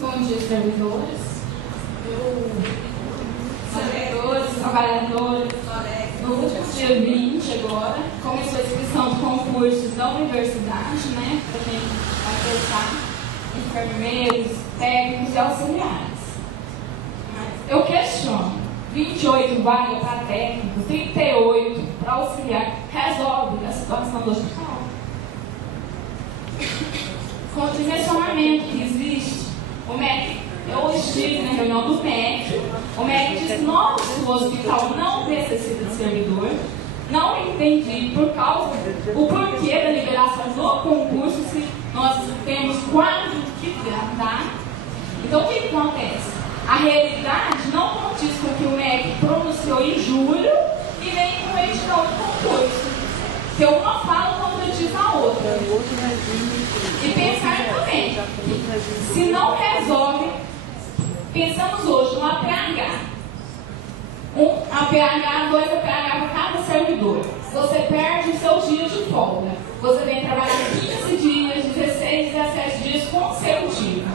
Bom dia, servidores, trabalhadores. No último dia 20 agora, começou a inscrição de concursos da universidade, né? Para quem vai prestar, enfermeiros, técnicos e auxiliares. Mas eu questiono, 28 vagas para técnico, 38 para auxiliar, resolve a situação do hospital? Com o dimensionamento que existe, o MEC, eu estive na reunião do MEC, o MEC disse que nosso hospital não necessita de servidor, não entendi por causa o porquê da liberação do concurso se nós temos 4 que tratar. Então o que acontece? A realidade não condiz com o que o MEC pronunciou em julho e nem com o edital do concurso. Que uma fala contradiz a outra. E pensar também, se não resolve, pensamos hoje no APH. 1 APH, 2 APH para cada servidor. Você perde o seu dia de folga. Você vem trabalhar 15 dias, 16, 17 dias consecutivos.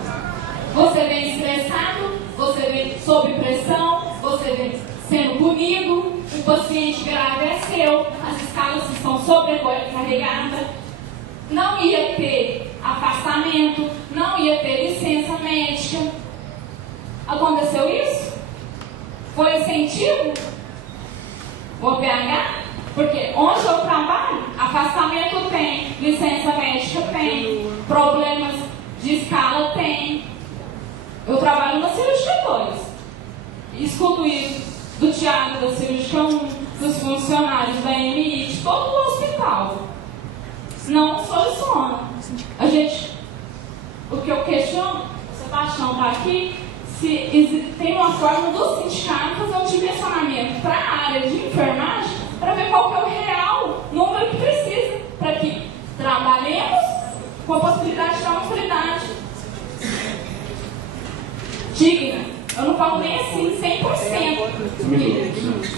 Você vem estressado, você vem sob pressão, você vem sendo punido, o paciente grave é seu, as escalas estão sobrecarregadas, não ia ter afastamento, não ia ter licença médica. Aconteceu isso? Foi incentivo? O PH? Porque onde eu trabalho, afastamento tem, licença médica tem, problemas de escala tem. Eu trabalho na cirurgia 2. Escuto isso do Tiago da cirurgia 1, dos funcionários da MI, de todo o hospital. Não soluciona. O que eu questiono, o Sebastião está aqui, se tem uma forma do sindicato fazer um dimensionamento para a área de enfermagem para ver qual que é o real número que precisa para que trabalhemos com a possibilidade de dar uma qualidade digna. Eu não falo nem assim 100%.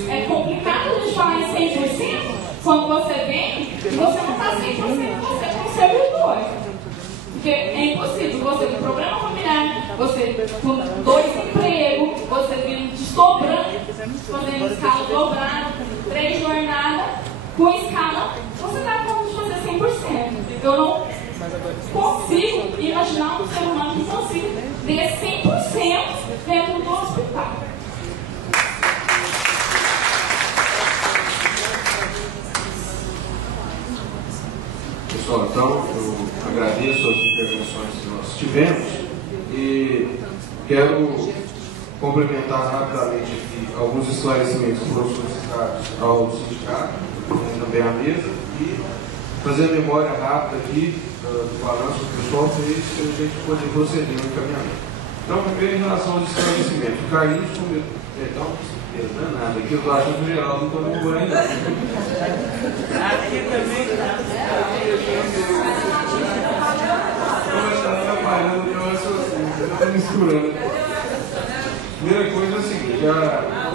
É complicado a gente falar em 100% quando você vem e você não está 100% você como servidor. Porque é impossível você com problema familiar, você com 2 empregos, você vindo desdobrando, fazendo escala dobrada, 3 jornadas, com escala, você dá conta de fazer 100%. Eu não consigo imaginar um ser humano que consiga ter 100% dentro do hospital. Pessoal, então eu agradeço as intervenções que nós tivemos e quero complementar rapidamente aqui alguns esclarecimentos que foram solicitados ao sindicato, também à mesa, e fazer a memória rápida aqui do balanço que o pessoal fez para a gente poder proceder no encaminhamento. Então, primeiro, em relação aos esclarecimentos, o Carlinhos comentou, perdão, não é nada, aqui eu estou achando que o Geraldo não tomou banho ainda. Aqui também está. Estou atrapalhando o meu raciocínio, eu estou misturando. Primeira coisa é a seguinte,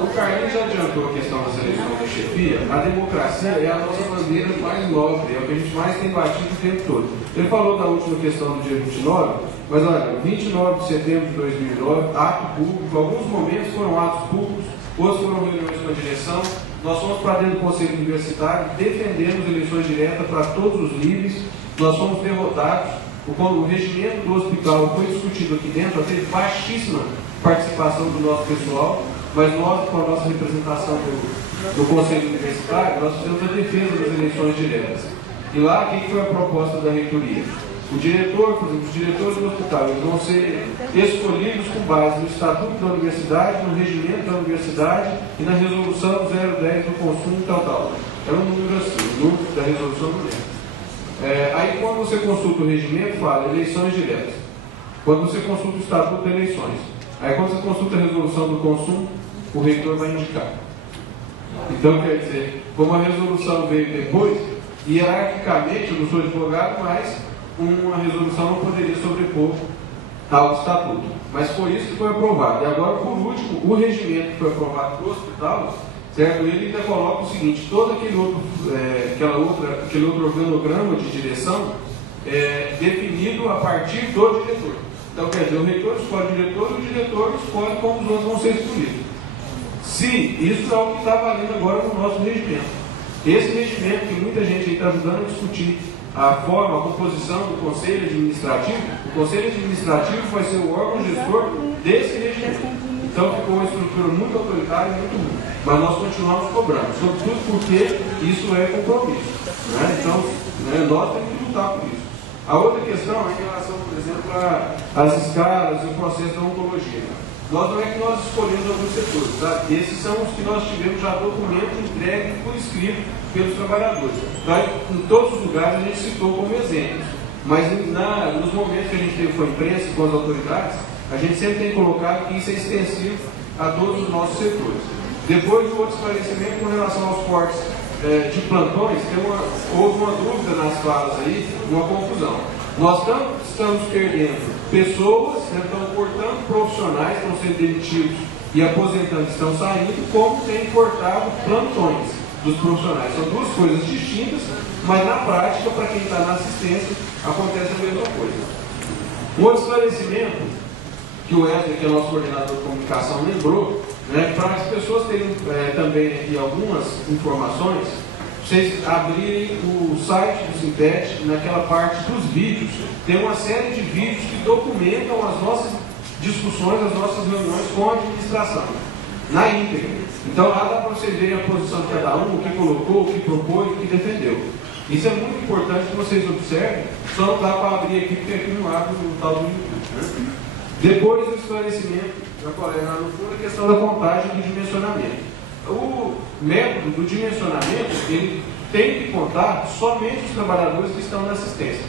o Carlinhos já adiantou a questão da seleção da chefia. A democracia é a nossa bandeira mais nobre, é o que a gente mais tem batido o tempo todo. Ele falou da última questão do dia 29, mas olha, 29 de setembro de 2009, ato público, alguns momentos foram atos públicos, outros foram reuniões com a direção. Nós fomos para dentro do Conselho Universitário, defendemos eleições diretas para todos os níveis, nós fomos derrotados. O regimento do hospital foi discutido aqui dentro, teve baixíssima participação do nosso pessoal, mas nós, com a nossa representação do Conselho Universitário, nós fizemos a defesa das eleições diretas. E lá, o que foi a proposta da reitoria? O diretor, por exemplo, os diretores do hospital, eles vão ser escolhidos com base no Estatuto da Universidade, no regimento da Universidade e na resolução 010 do consumo tal. É um número assim, o número da resolução do lembro. Aí, quando você consulta o regimento, fala eleições diretas. Quando você consulta o Estatuto, eleições. Aí, quando você consulta a resolução do consumo, o reitor vai indicar. Então, quer dizer, como a resolução veio depois, hierarquicamente, eu não sou advogado, mas uma resolução não poderia sobrepor ao Estatuto. Mas foi isso que foi aprovado. E agora, por último, o regimento que foi aprovado para o hospital, certo? Ele ainda coloca o seguinte: todo aquele outro organograma de direção é definido a partir do diretor. Então, quer dizer, o reitor escolhe o diretor e o diretor escolhe como os outros vão ser escolhidos. Se isso é o que está valendo agora no nosso regimento. Esse regimento que muita gente está ajudando a discutir a forma, a composição do Conselho Administrativo, o Conselho Administrativo vai ser o órgão gestor desse regimento. Então ficou uma estrutura muito autoritária e muito ruim. Mas nós continuamos cobrando, sobretudo porque isso é compromisso. Né? Então, nós temos que lutar por isso. A outra questão é em relação, por exemplo, às escalas e o processo da ontologia. Nós não é que nós escolhemos alguns setores, tá? Esses são os que nós tivemos já documento entregue por escrito pelos trabalhadores. Em todos os lugares a gente citou como exemplos, mas nos momentos que a gente teve com a imprensa e com as autoridades, a gente sempre tem colocado que isso é extensivo a todos os nossos setores. Depois, o outro esclarecimento com relação aos cortes de plantões, houve uma dúvida nas falas aí, uma confusão. Nós estamos perdendo pessoas, estão cortando profissionais, estão sendo demitidos e aposentando, estão saindo, como tem cortado plantões dos profissionais. São duas coisas distintas, mas na prática, para quem está na assistência, acontece a mesma coisa. Um outro esclarecimento que o Wesley, que é nosso coordenador de comunicação, lembrou, né, para as pessoas terem também aqui algumas informações, vocês abrirem o site do Sintete, naquela parte dos vídeos, tem uma série de vídeos que documentam as nossas discussões, as nossas reuniões com a administração, na íntegra. Então lá dá para vocês verem a posição de cada um, o que colocou, o que propôs, o que defendeu. Isso é muito importante que vocês observem, só não dá para abrir aqui, porque aqui não abre o tal do YouTube. Né? Depois do esclarecimento da colega lá no fundo, a questão da contagem do dimensionamento. O método do dimensionamento, ele tem que contar somente os trabalhadores que estão na assistência.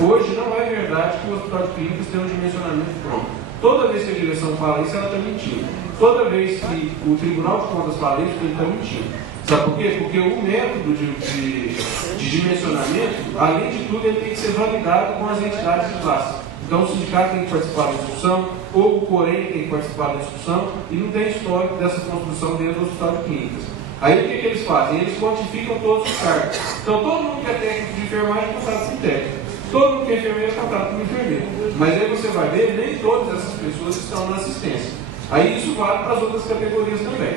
Hoje não é verdade que o hospital de clínicas tem um dimensionamento pronto. Toda vez que a direção fala isso, ela está mentindo. Toda vez que o Tribunal de Contas fala isso, ele está mentindo. Sabe por quê? Porque o método de dimensionamento, além de tudo, ele tem que ser validado com as entidades de classe. Então o sindicato tem que participar da discussão, ou o COREM tem que participar da discussão, e não tem histórico dessa construção dentro do hospital de clínicas. Aí o que eles fazem? Eles quantificam todos os cargos. Então todo mundo que é técnico de enfermagem é contratado com técnico. Todo mundo que é enfermeiro é contratado com enfermeiro. Mas aí você vai ver, nem todas essas pessoas estão na assistência. Aí isso vale para as outras categorias também.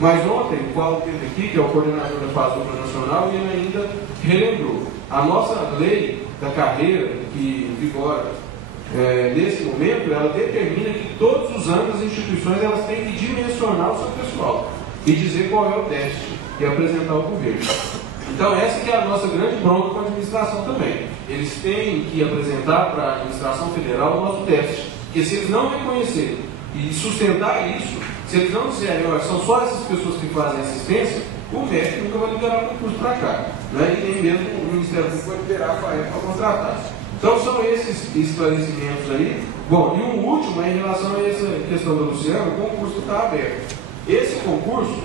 Mas ontem, o Paulo esteve aqui, que é o coordenador da FASUPRA Nacional, e ele ainda relembrou. A nossa lei da carreira, que vigora nesse momento, ela determina que todos os anos as instituições elas têm que dimensionar o seu pessoal e dizer qual é o teste e apresentar ao governo. Então essa que é a nossa grande bronca com a administração também. Eles têm que apresentar para a administração federal o nosso teste, porque se eles não reconhecerem e sustentar isso, se eles não disserem, olha, são só essas pessoas que fazem assistência, o médico nunca vai liberar concurso para cá, né? E nem mesmo o Ministério Público vai liberar a FAEP para contratar. Então são esses esclarecimentos aí. Bom, e um último é em relação a essa questão da Luciana, o concurso está aberto. Esse concurso,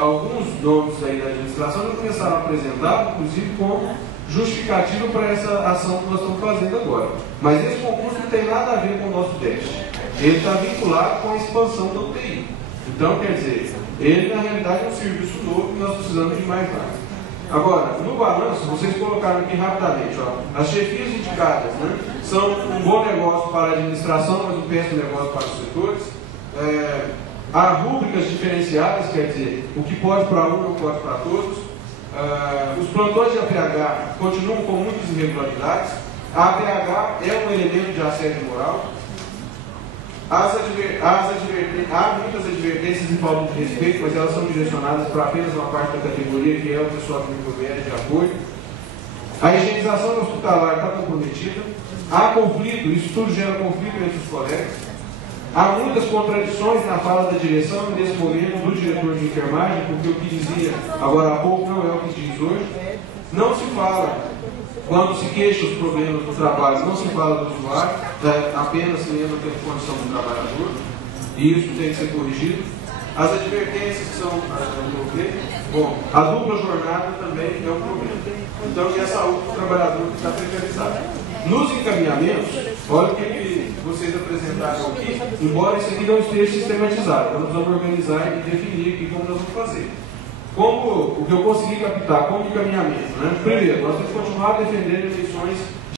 alguns nomes aí da administração já começaram a apresentar, inclusive como justificativo para essa ação que nós estamos fazendo agora. Mas esse concurso não tem nada a ver com o nosso teste. Ele está vinculado com a expansão da UTI. Então, quer dizer, ele na realidade é um serviço novo que nós precisamos de mais vagas. Agora, no balanço, vocês colocaram aqui rapidamente, ó, as chefias indicadas, né, são um bom negócio para a administração, mas um péssimo negócio para os setores. Há rúbricas diferenciadas, quer dizer, o que pode para um não pode para todos. Os plantões de APH continuam com muitas irregularidades. A APH é um elemento de assédio moral. Há muitas advertências em falta de respeito, mas elas são direcionadas para apenas uma parte da categoria, que é o pessoal do nível de apoio. A higienização hospitalar está comprometida. Há conflito, isso tudo gera conflito entre os colegas. Há muitas contradições na fala da direção, nesse momento, do diretor de enfermagem, porque o que dizia agora há pouco não é o que diz hoje. Não se fala, quando se queixa os problemas do trabalho, não se fala do usuário, apenas se lembra pela condição do trabalhador, e isso tem que ser corrigido. As advertências que são bom, a dupla jornada também é um problema. Então, e a saúde do trabalhador que está precarizado. Nos encaminhamentos, olha o que vocês apresentaram aqui, embora isso aqui não esteja sistematizado, nós vamos organizar e definir aqui como nós vamos fazer. Como o que eu consegui captar como encaminhamento, né? Primeiro, nós temos que continuar defendendo eleições